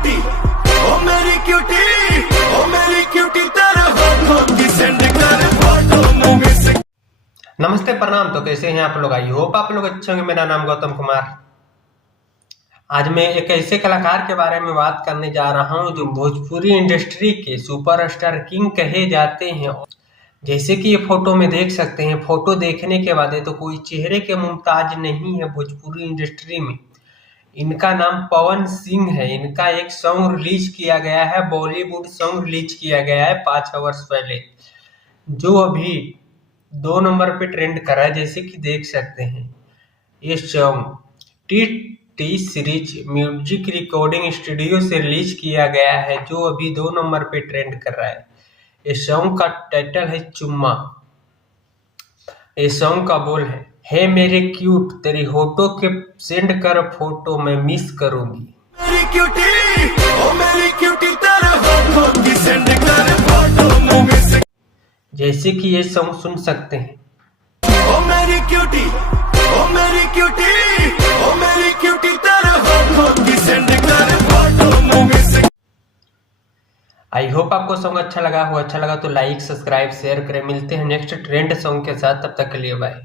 Cutie, ओ मेरी cutie, ओ मेरी cutie तेरे होठों की सेंड कर फोटो मुझे से। नमस्ते प्रणाम। तो कैसे हैं आप लोग? आई होप आप लोग अच्छे होंगे। मेरा नाम गौतम कुमार। आज मैं एक ऐसे कलाकार के बारे में बात करने जा रहा हूं जो भोजपुरी इंडस्ट्री के सुपरस्टार किंग कहे जाते हैं। जैसे कि ये फोटो में देख सकते हैं, फोटो देखने के बाद ये तो कोई चेहरे के मुमताज नहीं है भोजपुरी इंडस्ट्री में। इनका नाम पवन सिंह है। इनका एक सॉन्ग रिलीज किया गया है, बॉलीवुड सॉन्ग रिलीज किया गया है 5 वर्ष पहले, जो अभी 2 नंबर पे ट्रेंड कर रहा है। जैसे कि देख सकते हैं, ये song T T series music recording studio से रिलीज किया गया है, जो अभी 2 नंबर पे ट्रेंड कर रहा है। ये सॉन्ग का टाइटल है चुम्मा। ये सॉन्ग का बोल है, हे मेरे क्यूट तेरी होटो के सेंड कर फोटो मैं मिस करूंगी। मेरी क्यूटी, ओ मेरी क्यूटी तेरे होठों की सेंड कर फोटो मुझे से। जैसे कि ये सॉन्ग सुन सकते हैं। ओ मेरी क्यूटी, ओ मेरी क्यूटी, ओ मेरी क्यूटी तेरे होठों की सेंड कर फोटो मुझे से। आई होप आपको सॉन्ग अच्छा लगा हो। अच्छा लगा तो लाइक सब्सक्राइब शेयर करें। मिलते हैं नेक्स्ट ट्रेंड सॉन्ग के साथ, तब तक के लिए बाय।